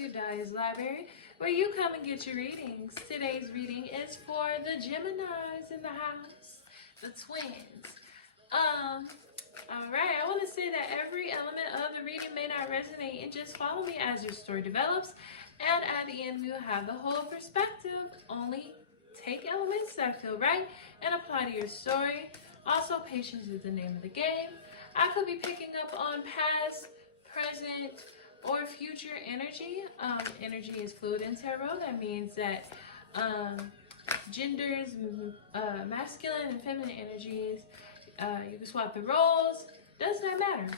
to Dailia's Library, where you come and get your readings. Today's reading is for the Geminis in the house, the twins. Alright, I want to say that every element of the reading may not resonate, and just follow me as your story develops, and at the end we will have the whole perspective. Only take elements that feel right and apply to your story. Also, patience is the name of the game. I could be picking up on past, present, or future energy. Energy is fluid in tarot. That means that genders, masculine and feminine energies, you can swap the roles. Does not matter.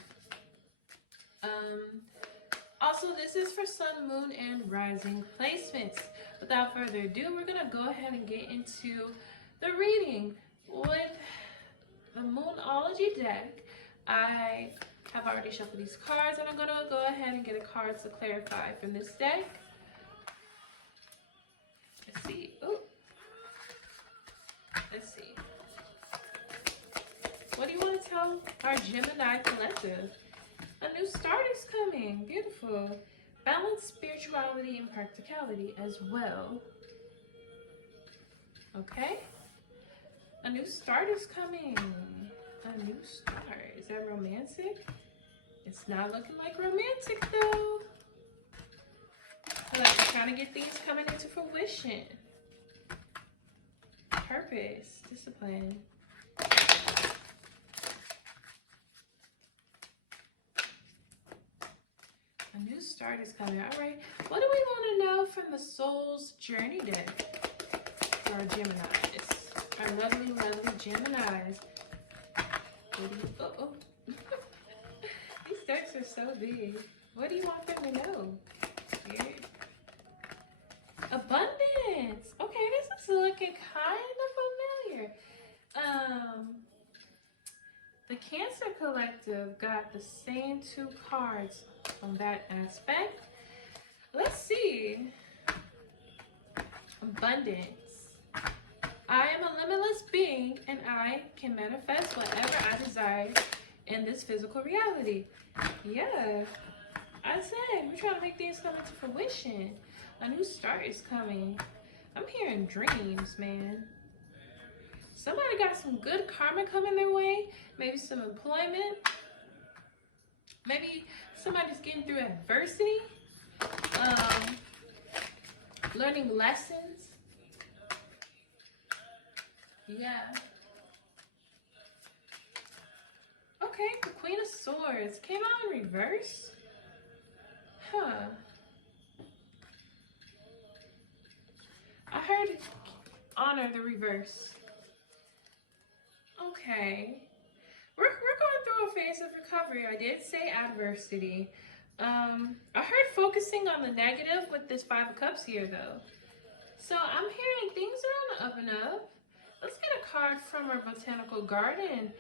Also, this is for sun, moon, and rising placements. Without further ado, we're going to go ahead and get into the reading with the Moonology deck. I have already shuffled these cards, and I'm going to go ahead and get a card to clarify from this deck. Let's see. Ooh. Let's see. What do you want to tell our Gemini collective? A new start is coming. Beautiful. Balance spirituality and practicality as well. Okay. A new start is coming. A new start. Is that romantic? It's not looking like romantic though. I like to kind of get things coming into fruition. Purpose, discipline. A new start is coming. All right. What do we want to know from the Soul's Journey deck for our Geminis? Our lovely, lovely Geminis. What do you, uh-oh. These decks are so big. What do you want them to know? Here. Abundance. Okay, this is looking kind of familiar. The Cancer Collective got the same two cards on that aspect. Let's see. Abundance. I am a limitless being, and I can manifest whatever I desire in this physical reality. Yeah, I said we're trying to make things come into fruition. A new start is coming. I'm hearing dreams, man. Somebody got some good karma coming their way. Maybe some employment. Maybe somebody's getting through adversity. Learning lessons. Yeah. Okay, the Queen of Swords came out in reverse. Huh. I heard honor the reverse. Okay. We're going through a phase of recovery. I did say adversity. I heard focusing on the negative with this Five of Cups here, though. So I'm hearing things are on the up and up. Let's get a card from our Botanical Garden,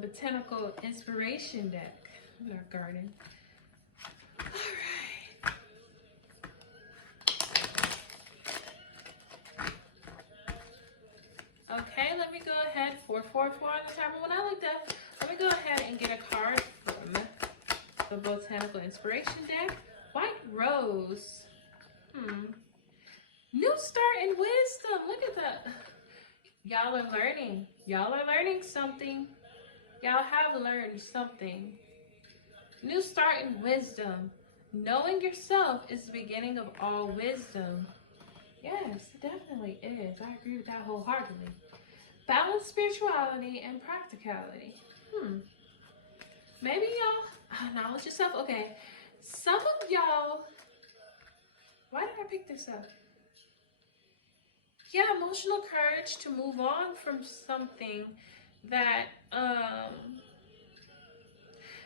Botanical Inspiration deck. Our garden. All right. Okay, let me go ahead. 444 on the timer. When I looked up, let me go ahead and get a card from the Botanical Inspiration deck. White Rose. New start and wisdom. Look at that. Y'all are learning. Y'all are learning something. Y'all have learned something. New start and wisdom. Knowing yourself is the beginning of all wisdom. Yes, it definitely is. I agree with that wholeheartedly. Balance spirituality and practicality. Maybe y'all knowledge yourself. Okay. Some of y'all, why did I pick this up? Yeah, emotional courage to move on from something that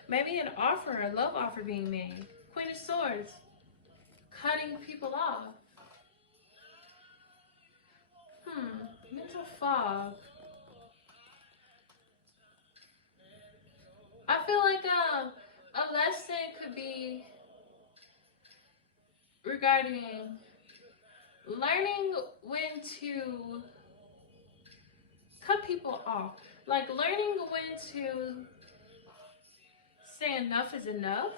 maybe an offer, a love offer being made. Queen of Swords, cutting people off. Mental fog. I feel like a lesson could be regarding learning when to cut people off. Like learning when to say enough is enough.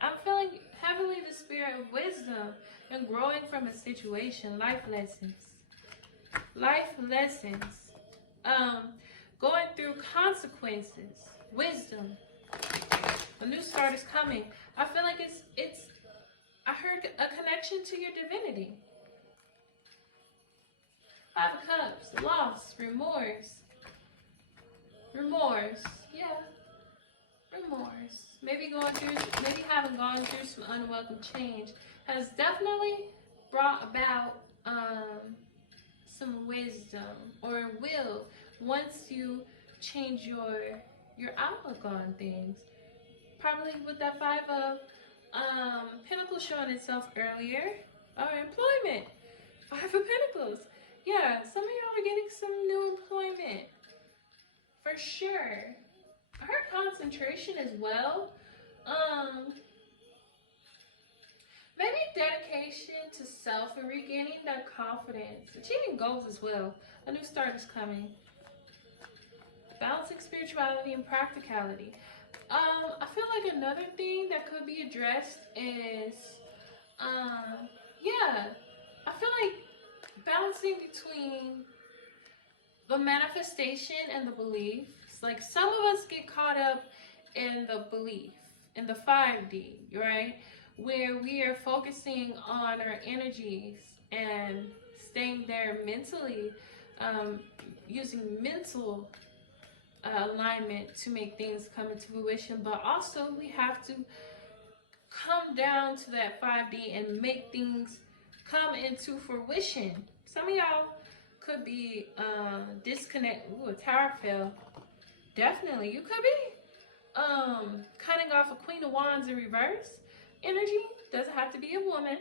I'm feeling heavily the spirit of wisdom and growing from a situation, life lessons. Life lessons. Going through consequences, wisdom. A new start is coming. I feel like I heard a connection to your divinity. Five of Cups, loss, remorse. Remorse, yeah. Remorse. Maybe having gone through some unwelcome change has definitely brought about some wisdom, or will, once you change your outlook on things. Probably with that Five of Pentacles showing itself earlier, or employment. Five of Pentacles. Yeah, some of y'all are getting some new employment. For sure. I heard concentration as well. Maybe dedication to self and regaining that confidence. Achieving goals as well. A new start is coming. Balancing spirituality and practicality. I feel like another thing that could be addressed is, yeah, I feel like balancing between the manifestation and the belief. It's like some of us get caught up in the belief, in the 5D, right? Where we are focusing on our energies and staying there mentally, using mental alignment to make things come into fruition. But also we have to come down to that 5D and make things come into fruition. Some of y'all could be disconnect. Ooh, a tower fell. Definitely, you could be cutting off a Queen of Wands in reverse energy. Doesn't have to be a woman.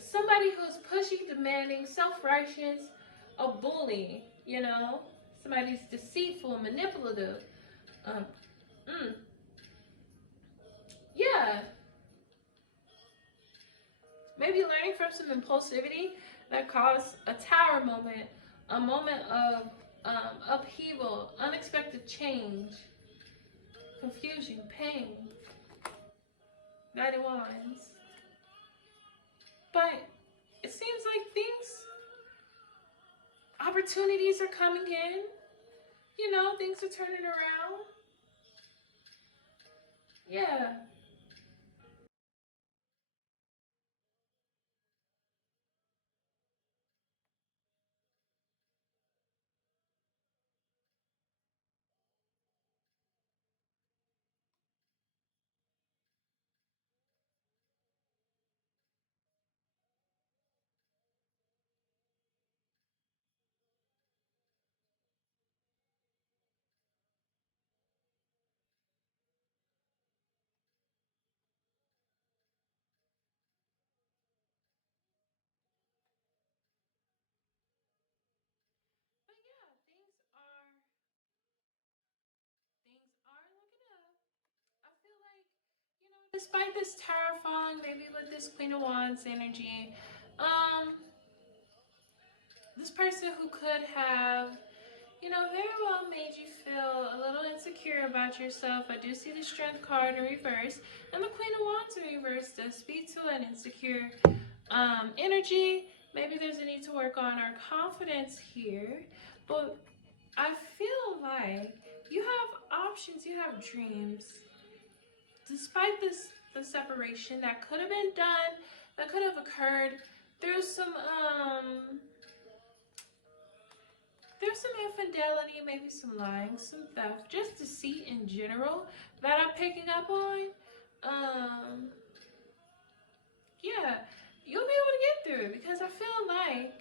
Somebody who's pushy, demanding, self-righteous, a bully, you know. Somebody's deceitful, manipulative. Yeah. Maybe learning from some impulsivity that caused a tower moment, a moment of upheaval, unexpected change, confusion, pain. Knight of Wands. But it seems like opportunities are coming in. You know, things are turning around. Yeah. But yeah, things are looking up. I feel like, you know, despite this tower falling, maybe with this Queen of Wands energy, this person who could have, you know, very well made you feel a little insecure about yourself. I do see the Strength card in reverse, and the Queen of Wands in reverse does speak to an insecure energy. Maybe there's a need to work on our confidence here, but I feel like you have options, you have dreams. Despite the separation that could have been done, that could have occurred, there's some infidelity, maybe some lying, some theft, just deceit in general that I'm picking up on. Yeah, you'll be able to get through it because I feel like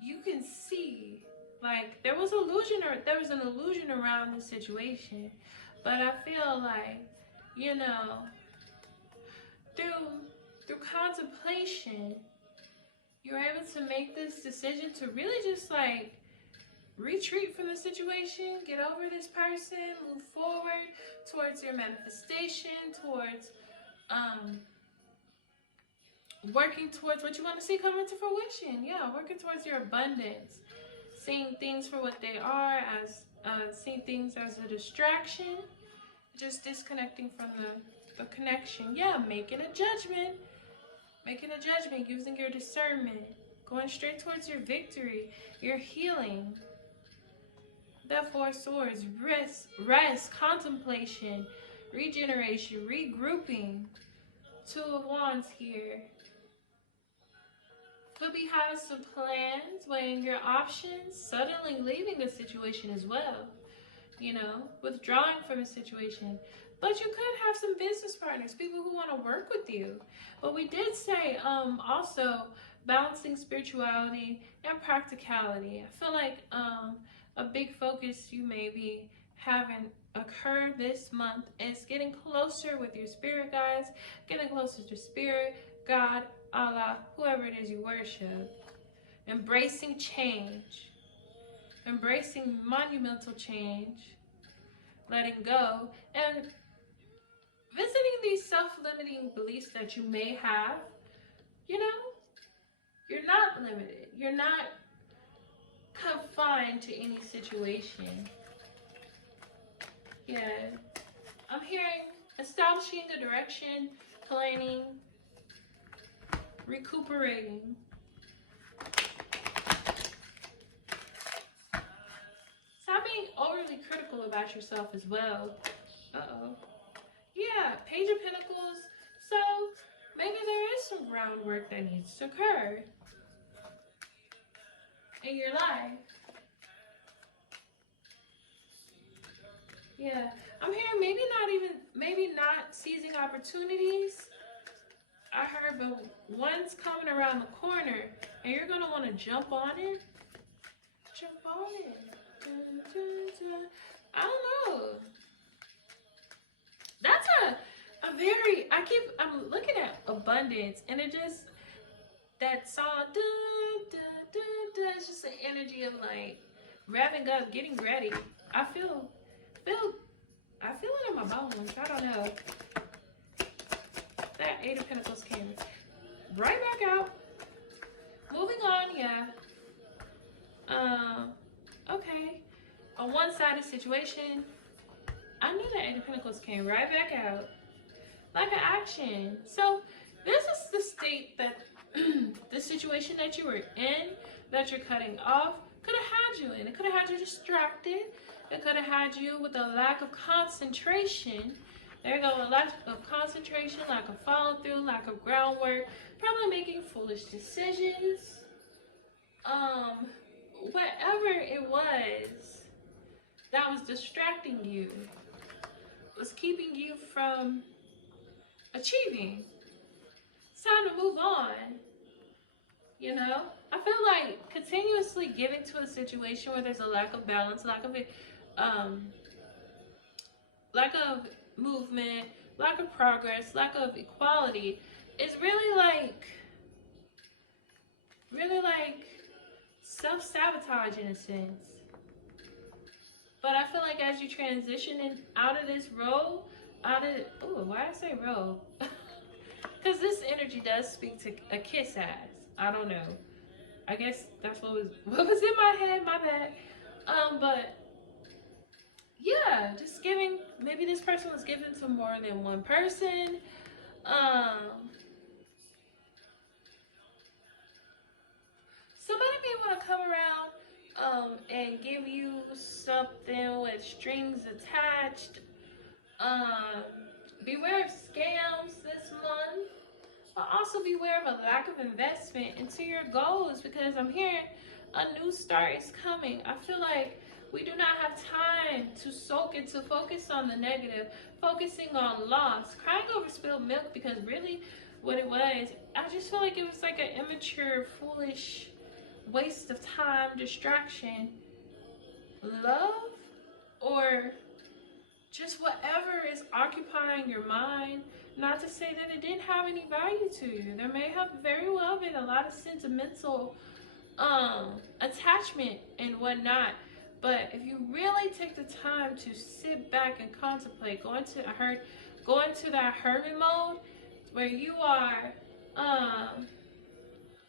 you can see, like there was an illusion around the situation, but I feel like, you know, through contemplation, you're able to make this decision to really just like retreat from the situation, get over this person, move forward towards your manifestation, towards working towards what you want to see come into fruition. Yeah, working towards your abundance, seeing things for what they are, as seeing things as a distraction. just disconnecting from the connection. Yeah, making a judgment. Making a judgment, using your discernment. Going straight towards your victory, your healing. That Four of Swords, rest, contemplation, regeneration, regrouping. Two of Wands here. Could be having some plans, weighing your options, suddenly leaving a situation as well. You know, withdrawing from a situation. But you could have some business partners, people who want to work with you. But we did say also balancing spirituality and practicality. I feel like a big focus you may be having occur this month is getting closer with your spirit guides, getting closer to spirit, God, Allah, whoever it is you worship. Embracing change. Embracing monumental change. Letting go. And visiting these self-limiting beliefs that you may have. You know, you're not limited. You're not confined to any situation. Yeah. I'm hearing establishing a direction, planning, recuperating. Stop being overly critical about yourself as well. Uh-oh. Yeah, Page of Pentacles. So maybe there is some groundwork that needs to occur in your life. Yeah, I'm hearing maybe not seizing opportunities. I heard, but one's coming around the corner and you're going to want to jump on it. Jump on it. Dun, dun, dun. I don't know. That's a very, I'm looking at abundance, and it just, that song, dun, dun, dun, dun, it's just an energy of like revving up, getting ready. I feel it in my bones. I don't know. That Eight of Pentacles came right back out. Moving on, yeah. Okay. A one-sided situation. I knew that Eight of Pentacles came right back out. Like an action. So this is the state that the situation that you were in, that you're cutting off, could have had you in. It could have had you distracted. It could have had you with a lack of concentration. There you go, a lack of concentration, lack of follow through, lack of groundwork, probably making foolish decisions. Whatever it was that was distracting you, was keeping you from achieving. It's time to move on. You know, I feel like continuously getting to a situation where there's a lack of balance, lack of movement, lack of progress, lack of equality is really like self-sabotage in a sense. But I feel like as you transition out of this role, why I say role? Because this energy does speak to a kiss ass. I don't know. I guess that's what was in my head, my bad. But yeah, just giving, maybe this person was given to more than one person. Somebody may want to come around and give you something with strings attached. Beware of scams this month. But also beware of a lack of investment into your goals, because I'm hearing a new start is coming. I feel like we do not have time to soak and to focus on the negative, focusing on loss, crying over spilled milk, because really what it was, I just feel like it was like an immature, foolish waste of time, distraction, love, or just whatever is occupying your mind. Not to say that it didn't have any value to you. There may have very well been a lot of sentimental attachment and whatnot. But if you really take the time to sit back and contemplate, go into that hermit mode where you are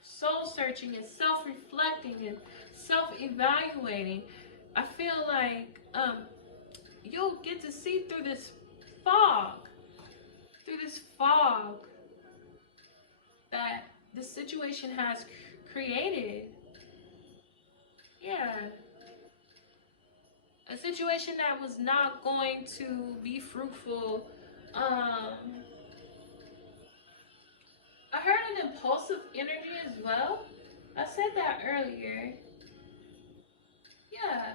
soul searching and self-reflecting and self-evaluating, I feel like you'll get to see through this fog that the situation has created. Yeah. A situation that was not going to be fruitful. I heard an impulsive energy as well. I said that earlier. Yeah.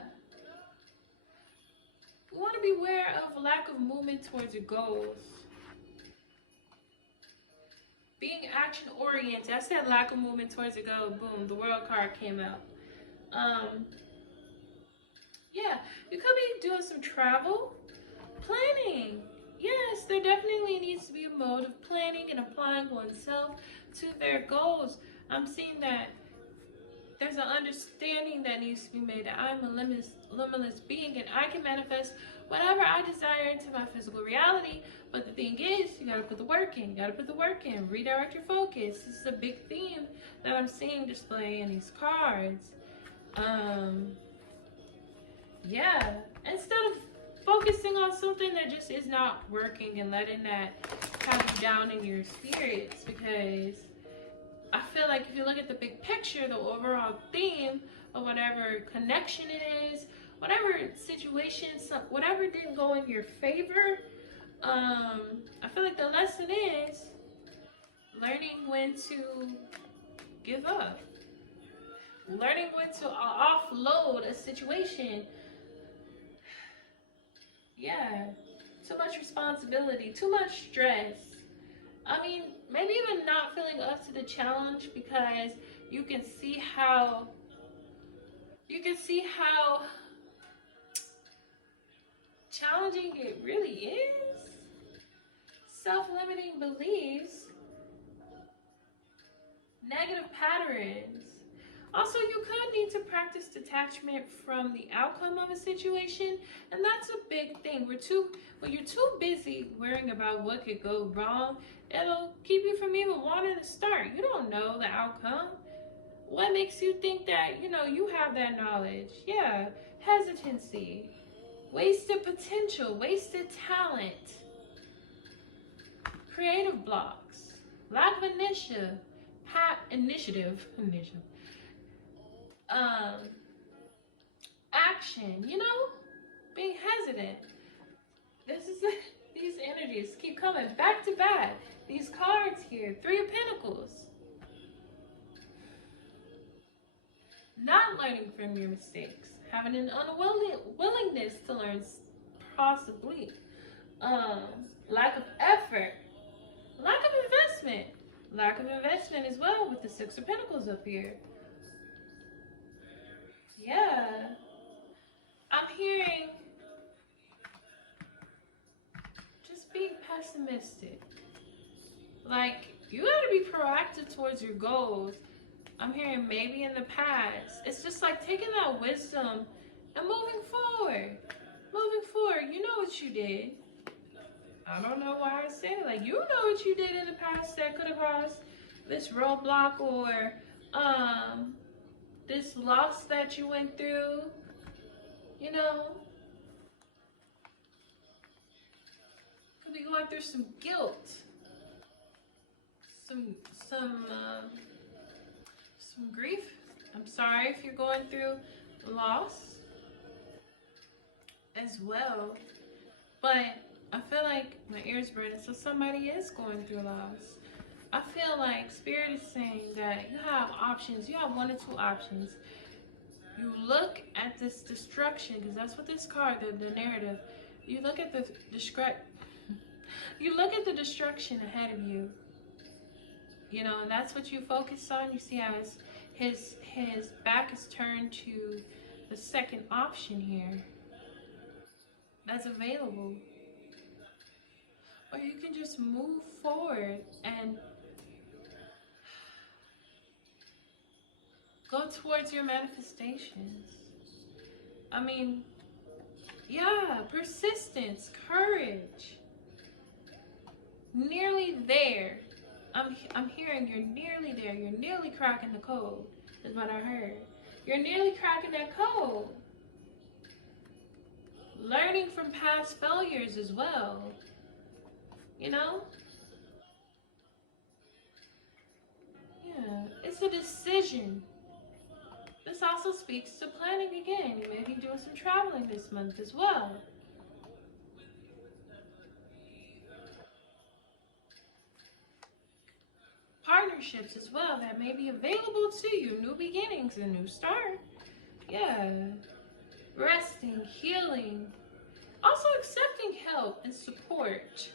You want to be aware of lack of movement towards your goals. Being action oriented. I said lack of movement towards your goal. Boom, the world card came out. Yeah, you could be doing some travel planning. Yes, there definitely needs to be a mode of planning and applying oneself to their goals. I'm seeing that there's an understanding that needs to be made that I'm a limitless being and I can manifest whatever I desire into my physical reality. But the thing is, you gotta put the work in. You gotta put the work in. Redirect your focus. This is a big theme that I'm seeing display in these cards. Yeah. Instead of focusing on something that just is not working and letting that have you down in your spirits, because I feel like if you look at the big picture, the overall theme of whatever connection it is, whatever situation, whatever didn't go in your favor, I feel like the lesson is learning when to give up. Learning when to offload a situation. Yeah, too much responsibility, too much stress. I mean, maybe even not feeling up to the challenge because you can see how challenging it really is. Self-limiting beliefs, negative patterns. Also, you could need to practice detachment from the outcome of a situation, and that's a big thing. When you're too busy worrying about what could go wrong, it'll keep you from even wanting to start. You don't know the outcome. What makes you think that, you have that knowledge? Yeah, hesitancy, wasted potential, wasted talent, creative blocks, lack of initiative, action, being hesitant. These energies keep coming back to back. These cards here, 3 of Pentacles. Not learning from your mistakes, having an unwillingness to learn, possibly. Lack of effort, lack of investment as well with the 6 of Pentacles up here. Yeah, I'm hearing just being pessimistic. Like, you gotta be proactive towards your goals. I'm hearing maybe in the past. It's just like taking that wisdom and moving forward. You know what you did. I don't know why I say it. Like, you know what you did in the past that could have caused this roadblock or this loss that you went through. Could be going through some guilt, some grief. I'm sorry if you're going through loss as well. But I feel like my ears burning, so somebody is going through loss. I feel like Spirit is saying that you have options. You have 1 or 2 options. You look at this destruction, because that's what this card, the narrative. You look at the destruction ahead of you. And that's what you focus on. You see how his back is turned to the second option here that's available. Or you can just move forward and go towards your manifestations. I mean, yeah, persistence, courage. Nearly there. I'm hearing you're nearly there. You're nearly cracking the code, is what I heard. You're nearly cracking that code. Learning from past failures as well. you know? Yeah, it's a decision. This also speaks to planning again. You may be doing some traveling this month as well. Partnerships as well that may be available to you. New beginnings, a new start. Yeah. Resting, healing. Also accepting help and support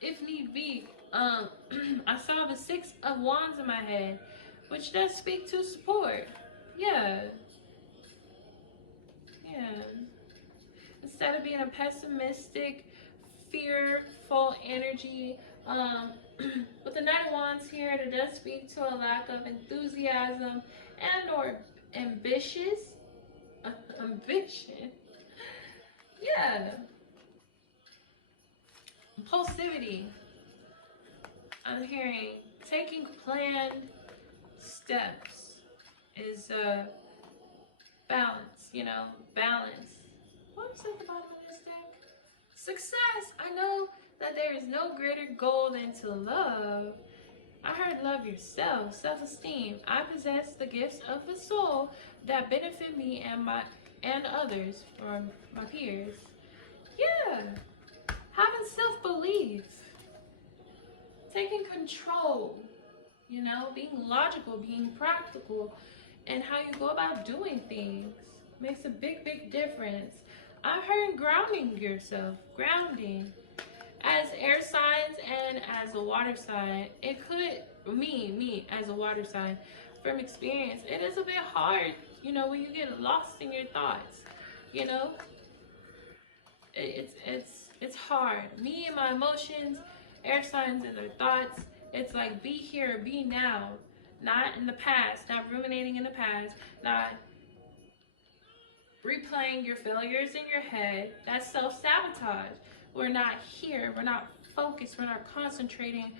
if need be. I saw the 6 of Wands in my head, which does speak to support. Yeah. Yeah. Instead of being a pessimistic, fearful energy, with the Knight of Wands here, it does speak to a lack of enthusiasm and or ambitious ambition. Yeah. Impulsivity. I'm hearing taking planned steps is balance, balance. What was at the bottom of this deck? Success. I know that there is no greater goal than to love. I heard love yourself, self-esteem. I possess the gifts of the soul that benefit me and others, or my peers. Yeah. Having self-belief. Taking control. Being logical, being practical, and how you go about doing things makes a big, big difference. I heard grounding yourself. Grounding. As air signs and as a water sign, it could, me as a water sign, from experience, it is a bit hard, when you get lost in your thoughts, it's hard. Me and my emotions, air signs and their thoughts, it's like be here, be now, not in the past, not ruminating in the past, not replaying your failures in your head. That's self-sabotage. We're not here, we're not focused, we're not concentrating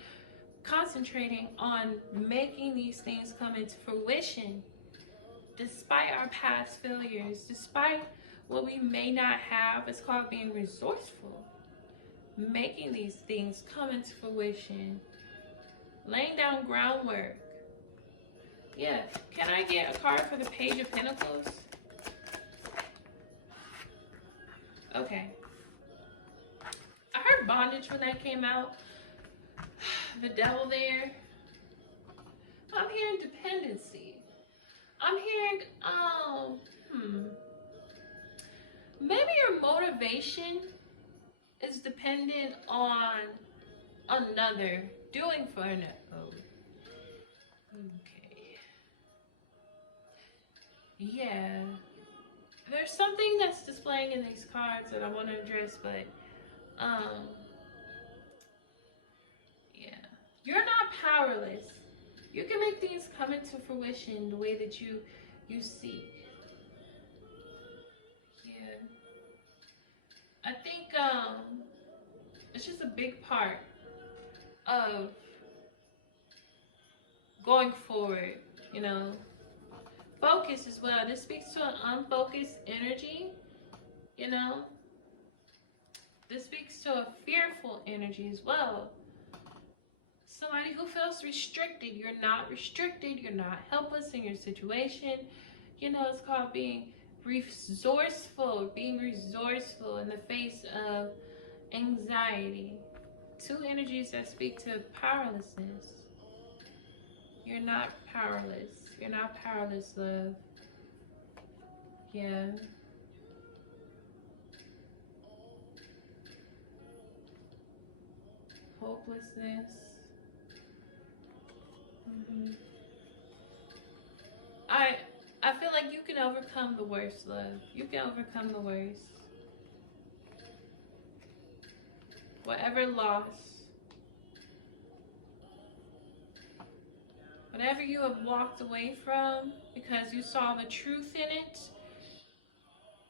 on making these things come into fruition. Despite our past failures, despite what we may not have, it's called being resourceful. Making these things come into fruition. Laying down groundwork. Yeah, can I get a card for the Page of Pentacles? Okay. I heard bondage when that came out. The devil there. I'm hearing dependency. I'm hearing, maybe your motivation is dependent on another doing for another. Oh. Okay. Yeah. There's something that's displaying in these cards that I want to address, but yeah. You're not powerless. You can make things come into fruition the way that you seek. Yeah. I think it's just a big part of going forward, Focus as well. This speaks to an unfocused energy, This speaks to a fearful energy as well. Somebody who feels restricted. You're not restricted. You're not helpless in your situation. It's called being resourceful. Being resourceful in the face of anxiety. Two energies that speak to powerlessness. You're not powerless. You're not powerless, love. Yeah. Hopelessness. I feel like you can overcome the worst, love. You can overcome the worst. Whatever loss, whatever you have walked away from because you saw the truth in it,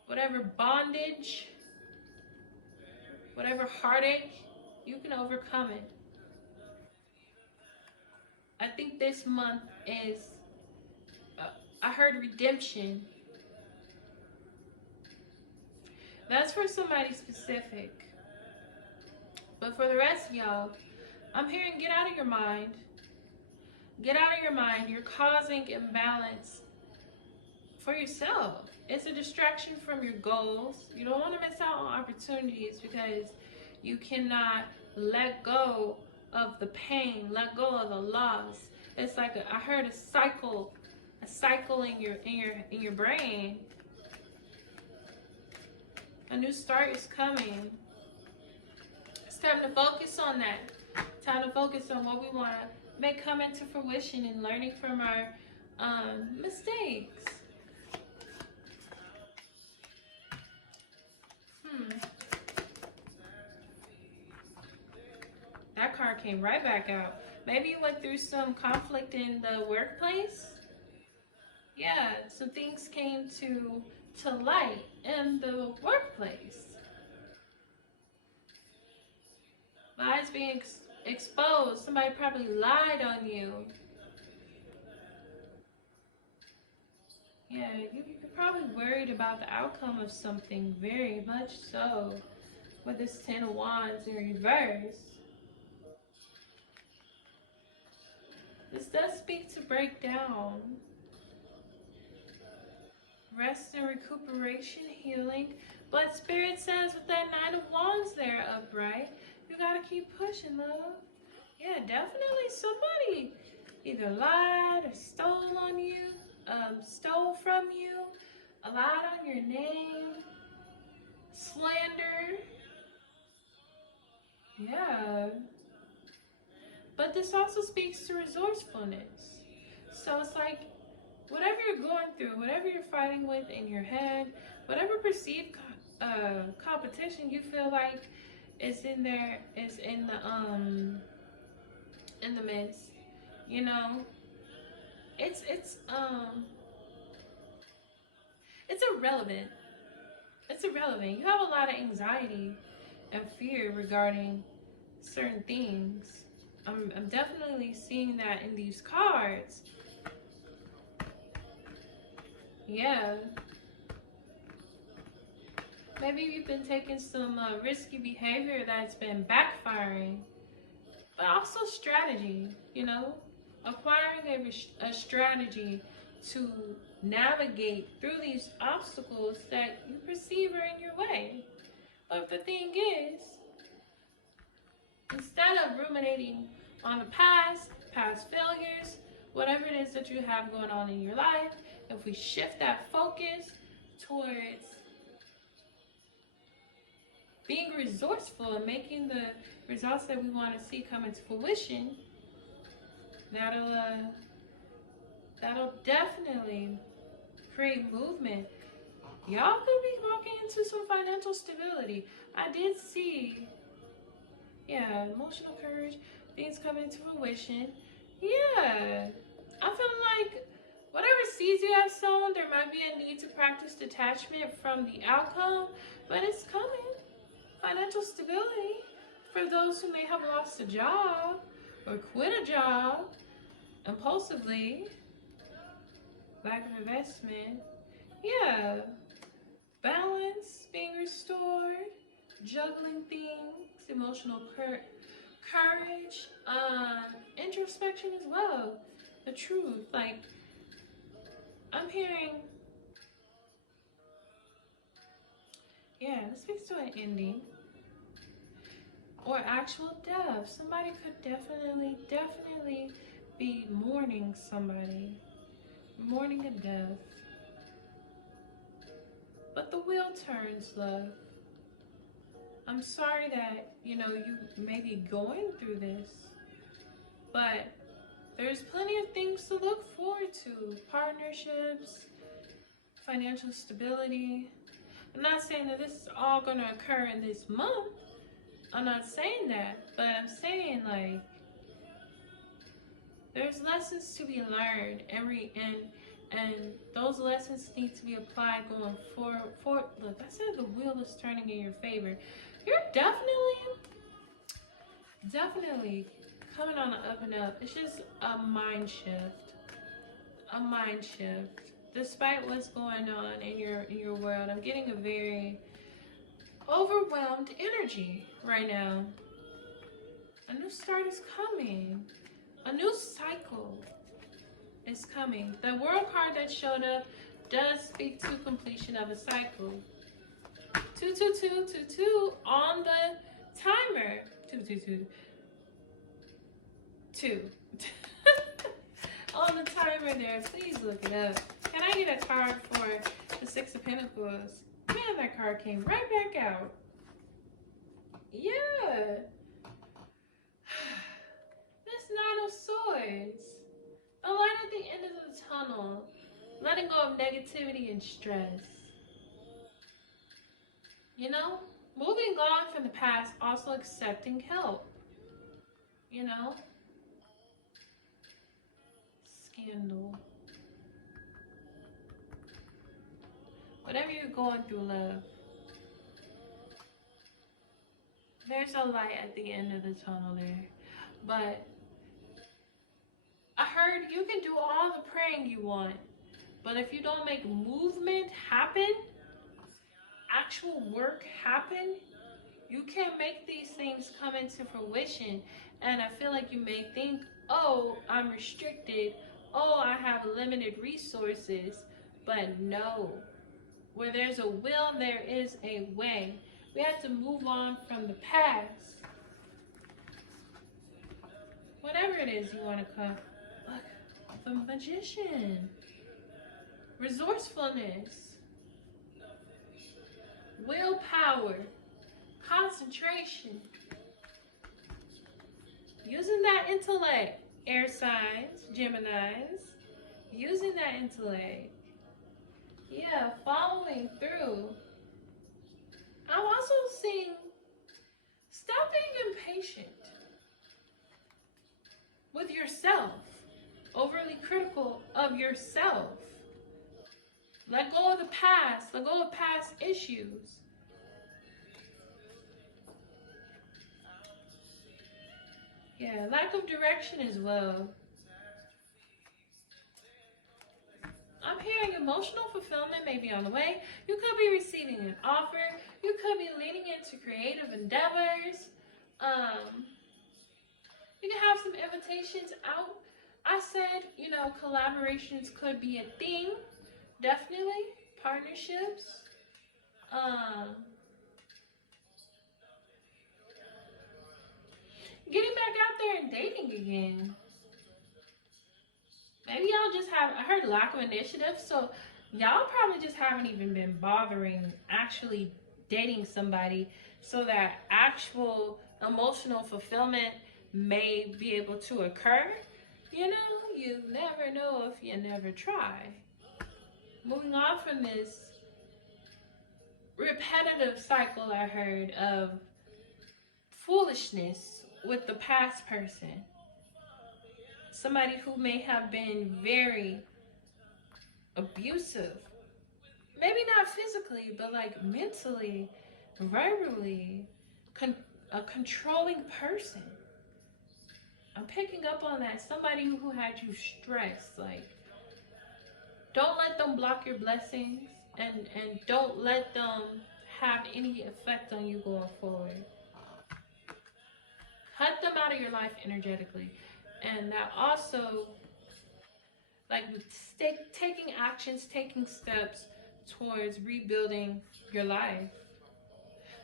whatever bondage, whatever heartache, you can overcome it. I think this month is, I heard redemption. That's for somebody specific. But for the rest of y'all, I'm hearing get out of your mind. Get out of your mind. You're causing imbalance for yourself. It's a distraction from your goals. You don't want to miss out on opportunities because you cannot let go of the pain, let go of the loss. It's like I heard a cycle in your brain. A new start is coming. It's time to focus on that. Time to focus on what we want to make come into fruition and learning from our mistakes. That card came right back out. Maybe you went through some conflict in the workplace. Yeah, some things came to light in the workplace. Lies being exposed. Somebody probably lied on you. Yeah, you're probably worried about the outcome of something, very much so. With this 10 of Wands in reverse. This does speak to breakdown. Rest and recuperation, healing. But Spirit says with that 9 of Wands there upright, you gotta keep pushing, love. Yeah, definitely somebody either lied or stole on you, stole from you, lied on your name, slander. Yeah. But this also speaks to resourcefulness. So it's like, whatever you're going through, whatever you're fighting with in your head, whatever perceived competition you feel like is in there, is in the midst, you know, it's irrelevant. It's irrelevant. You have a lot of anxiety and fear regarding certain things. I'm definitely seeing that in these cards. Yeah. Maybe you've been taking some risky behavior that's been backfiring. But also strategy, you know? Acquiring a strategy to navigate through these obstacles that you perceive are in your way. But the thing is, instead of ruminating on the past failures, whatever it is that you have going on in your life, if we shift that focus towards being resourceful and making the results that we want to see come into fruition, that'll definitely create movement. Y'all could be walking into some financial stability. I did see, yeah, emotional courage, things coming into fruition. Yeah, I'm feeling like whatever seeds you have sown, there might be a need to practice detachment from the outcome, but it's coming. Financial stability for those who may have lost a job or quit a job impulsively, lack of investment. Yeah, balance being restored, juggling things, emotional courage, introspection as well. The truth, like I'm hearing, yeah, this speaks to an ending or actual death. Somebody could definitely be mourning somebody, mourning a death. But the wheel turns, love. I'm sorry that, you know, you may be going through this, but there's plenty of things to look forward to. Partnerships, financial stability. I'm not saying that this is all going to occur in this month. I'm not saying that, but I'm saying, like, there's lessons to be learned and those lessons need to be applied going forward. Look, I said the wheel is turning in your favor. You're definitely coming on the up and up. It's just a mind shift. A mind shift. Despite what's going on in your world, I'm getting a very overwhelmed energy right now. A new start is coming. A new cycle is coming. The World card that showed up does speak to completion of a cycle. 22222 on the timer. 222. 2. On the timer there. Please look it up. Can I get a card for the Six of Pentacles? Man, that card came right back out. Yeah. This Nine of Swords. The light at the end of the tunnel. Letting go of negativity and stress. You know? Moving on from the past, also accepting help. You know? Scandal. Whatever you're going through, love, there's a light at the end of the tunnel there. But I heard you can do all the praying you want, but if you don't make movement happen, actual work happen, you can't make these things come into fruition. And I feel like you may think, oh, I'm restricted. Oh, I have limited resources. But no. Where there's a will, there is a way. We have to move on from the past. Whatever it is you want to come. Look, the Magician. Resourcefulness. Willpower. Concentration. Using that intellect. Air signs, Geminis. Using that intellect. Yeah, following through. I'm also seeing, stop being impatient with yourself, overly critical of yourself. Let go of the past, let go of past issues. Yeah, lack of direction as well. I'm hearing emotional fulfillment may be on the way. You could be receiving an offer. You could be leaning into creative endeavors. You can have some invitations out. I said, you know, collaborations could be a thing. Definitely. Partnerships. Getting back out there and dating again. Maybe y'all just have, I heard lack of initiative, so y'all probably just haven't even been bothering actually dating somebody so that actual emotional fulfillment may be able to occur. You know, you never know if you never try. Moving on from this repetitive cycle I heard of foolishness with the past person. Somebody who may have been very abusive. Maybe not physically, but like mentally, verbally. A controlling person. I'm picking up on that. Somebody who had you stressed. Like, don't let them block your blessings. And don't let them have any effect on you going forward. Cut them out of your life energetically. And that also, like, taking actions, taking steps towards rebuilding your life,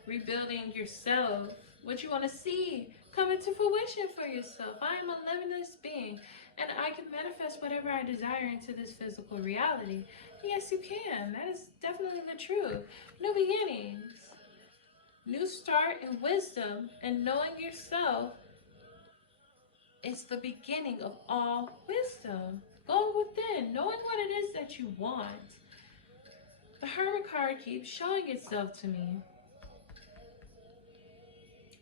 rebuilding yourself, what you want to see come into fruition for yourself. I am a limitless being, and I can manifest whatever I desire into this physical reality. Yes, you can. That is definitely the truth. New beginnings, new start in wisdom, and knowing yourself is the beginning of all wisdom. Going within, knowing what it is that you want. The Hermit card keeps showing itself to me.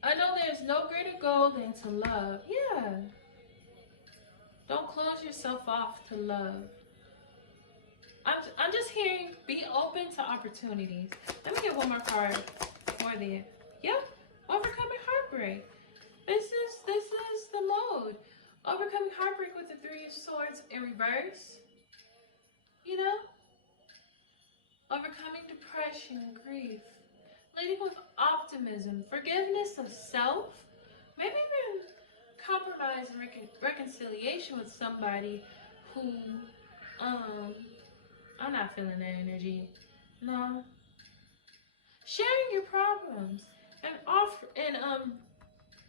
I know there's no greater goal than to love. Yeah. Don't close yourself off to love. I'm just hearing, be open to opportunities. Let me get one more card for the, yep, overcoming heartbreak. This is the mode. Overcoming heartbreak with the Three of Swords in reverse. You know? Overcoming depression and grief. Leading with optimism. Forgiveness of self. maybe even compromise and reconciliation with somebody who, I'm not feeling that energy. No. Sharing your problems and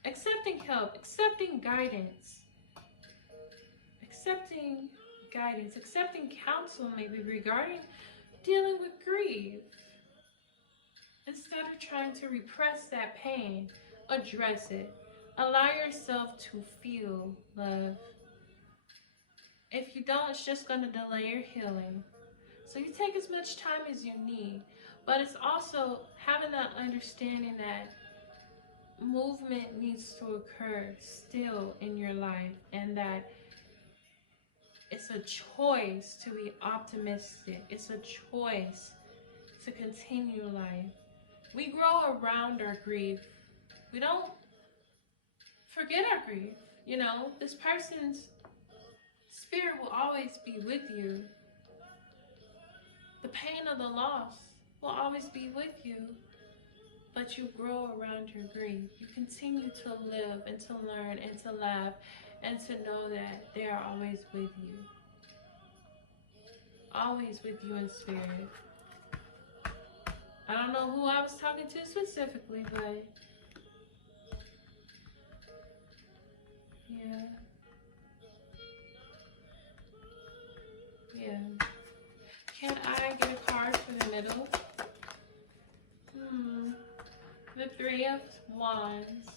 accepting help, accepting guidance, accepting counsel maybe regarding dealing with grief. Instead of trying to repress that pain, address it. Allow yourself to feel love. If you don't, it's just going to delay your healing. So you take as much time as you need. But it's also having that understanding that movement needs to occur still in your life, and that it's a choice to be optimistic. It's a choice to continue life. We grow around our grief. We don't forget our grief. You know, this person's spirit will always be with you. The pain of the loss will always be with you, but you grow around your grief. You continue to live and to learn and to laugh and to know that they are always with you. Always with you in spirit. I don't know who I was talking to specifically, but yeah. Yeah. Can I get a card for the middle? The Three of Wands.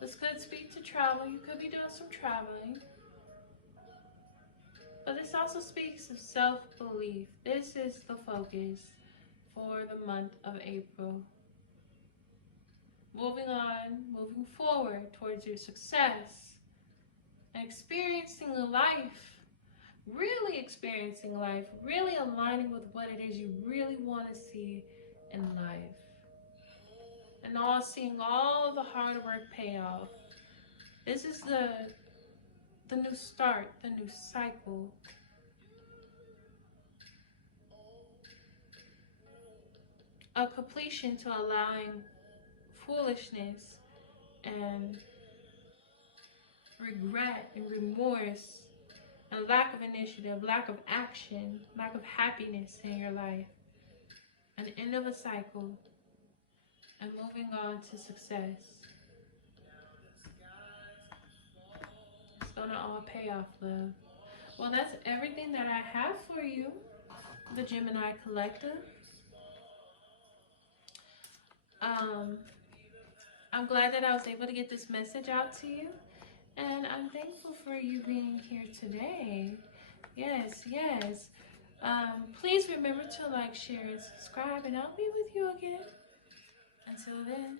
This could speak to travel. You could be doing some traveling. But this also speaks of self-belief. This is the focus for the month of April. Moving on, moving forward towards your success. And experiencing life. Really experiencing life. Really aligning with what it is you really want to see in life. And seeing all the hard work pay off. This is the new start, the new cycle. A completion to allowing foolishness and regret and remorse and lack of initiative, lack of action, lack of happiness in your life. An end of a cycle and moving on to success. It's gonna all pay off, love. Well, that's everything that I have for you, the Gemini Collective. I'm glad that I was able to get this message out to you, and I'm thankful for you being here today. Yes. Please remember to like, share, and subscribe, and I'll be with you again. Until then.